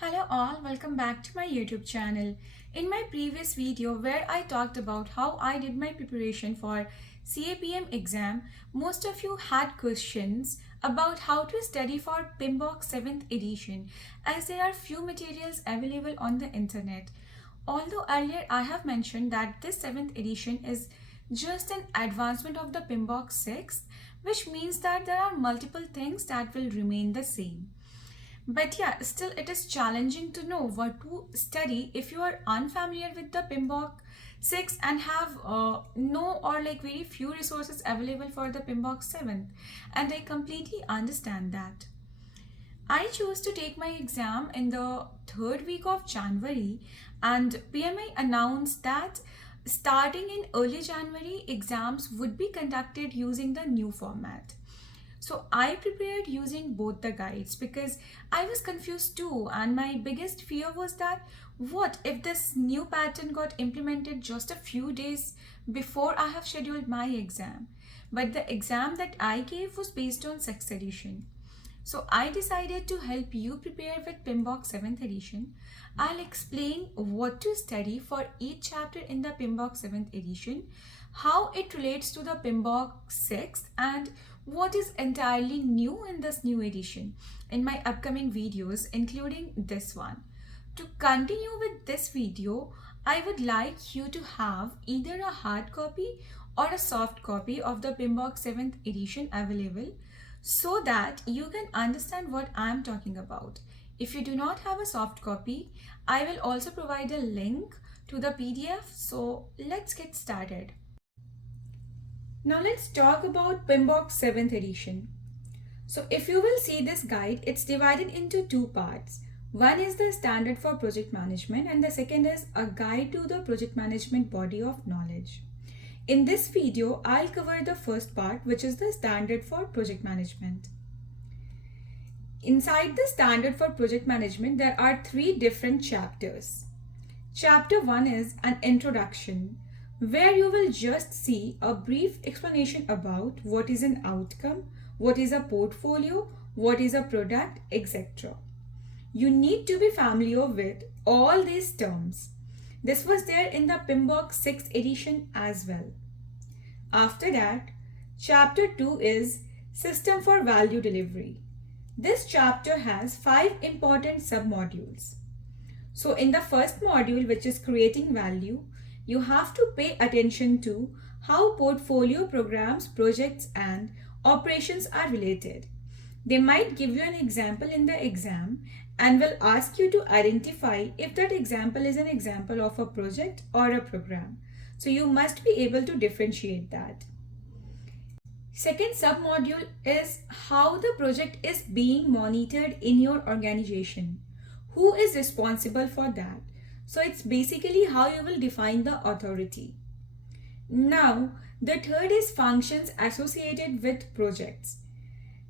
Hello all, welcome back to my YouTube channel. In my previous video where I talked about how I did my preparation for Capm exam, most of you had questions about how to study for PMBOK 7th edition as there are few materials available on the internet. Although earlier I have mentioned that this 7th edition is just an advancement of the PMBOK 6th, which means that there are multiple things that will remain the same. But yeah, still it is challenging to know what to study if you are unfamiliar with the PMBOK 6 and have no or like very few resources available for the PMBOK 7th. And I completely understand that. I chose to take my exam in the third week of January, and PMI announced that starting in early January, exams would be conducted using the new format. So I prepared using both the guides because I was confused too, and my biggest fear was that what if this new pattern got implemented just a few days before I have scheduled my exam? But the exam that I gave was based on 6th edition. So I decided to help you prepare with PMBOK 7th edition. I'll explain what to study for each chapter in the PMBOK 7th edition, how it relates to the PMBOK 6th, and what is entirely new in this new edition in my upcoming videos, including this one. To continue with this video, I would like you to have either a hard copy or a soft copy of the PMBOK 7th edition available so that you can understand what I am talking about. If you do not have a soft copy, I will also provide a link to the PDF. So let's get started. Now let's talk about PMBOK 7th edition. So if you will see this guide, it's divided into two parts. One is the standard for project management and the second is a guide to the project management body of knowledge. In this video, I'll cover the first part, which is the standard for project management. Inside the standard for project management, there are three different chapters. Chapter 1 is an introduction, where you will just see a brief explanation about what is an outcome, what is a portfolio, what is a product, etc. You need to be familiar with all these terms. This was there in the PMBOK 6th edition as well. After that, chapter 2 is System for Value Delivery. This chapter has 5 important sub-modules. So in the first module, which is creating value, you have to pay attention to how portfolio programs, projects, and operations are related. They might give you an example in the exam and will ask you to identify if that example is an example of a project or a program. So you must be able to differentiate that. Second submodule is how the project is being monitored in your organization. Who is responsible for that? So it's basically how you will define the authority. Now, the third is functions associated with projects.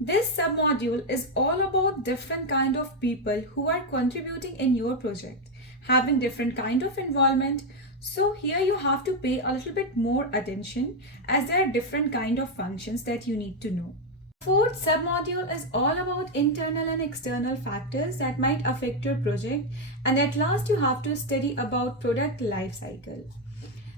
This submodule is all about different kind of people who are contributing in your project, having different kind of involvement. So here you have to pay a little bit more attention as there are different kind of functions that you need to know. Fourth submodule is all about internal and external factors that might affect your project, and at last you have to study about product life cycle.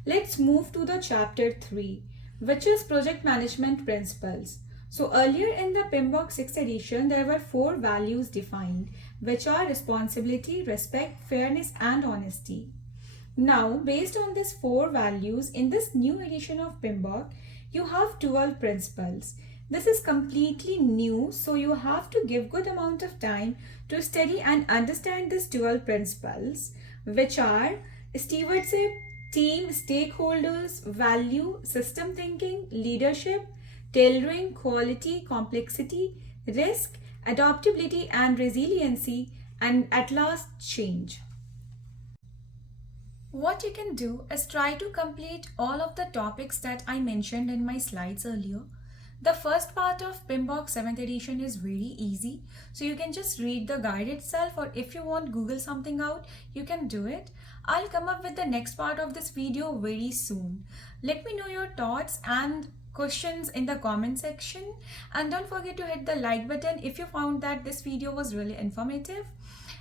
Let's move to the chapter 3, which is project management principles. So earlier in the PMBOK 6th edition, there were 4 values defined, which are responsibility, respect, fairness, and honesty. Now, based on these 4 values, in this new edition of PMBOK, you have 12 principles. This is completely new, so you have to give good amount of time to study and understand these 12 principles, which are stewardship, team, stakeholders, value, system thinking, leadership, tailoring, quality, complexity, risk, adaptability and resiliency, and at last change. What you can do is try to complete all of the topics that I mentioned in my slides earlier. The first part of PMBOK 7th edition is very easy, so you can just read the guide itself, or if you want Google something out, you can do it. I'll come up with the next part of this video very soon. Let me know your thoughts and questions in the comment section, and don't forget to hit the like button if you found that this video was really informative.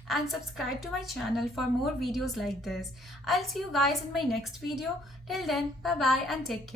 and subscribe to my channel for more videos like this. I'll see you guys in my next video. Till then, bye bye and take care.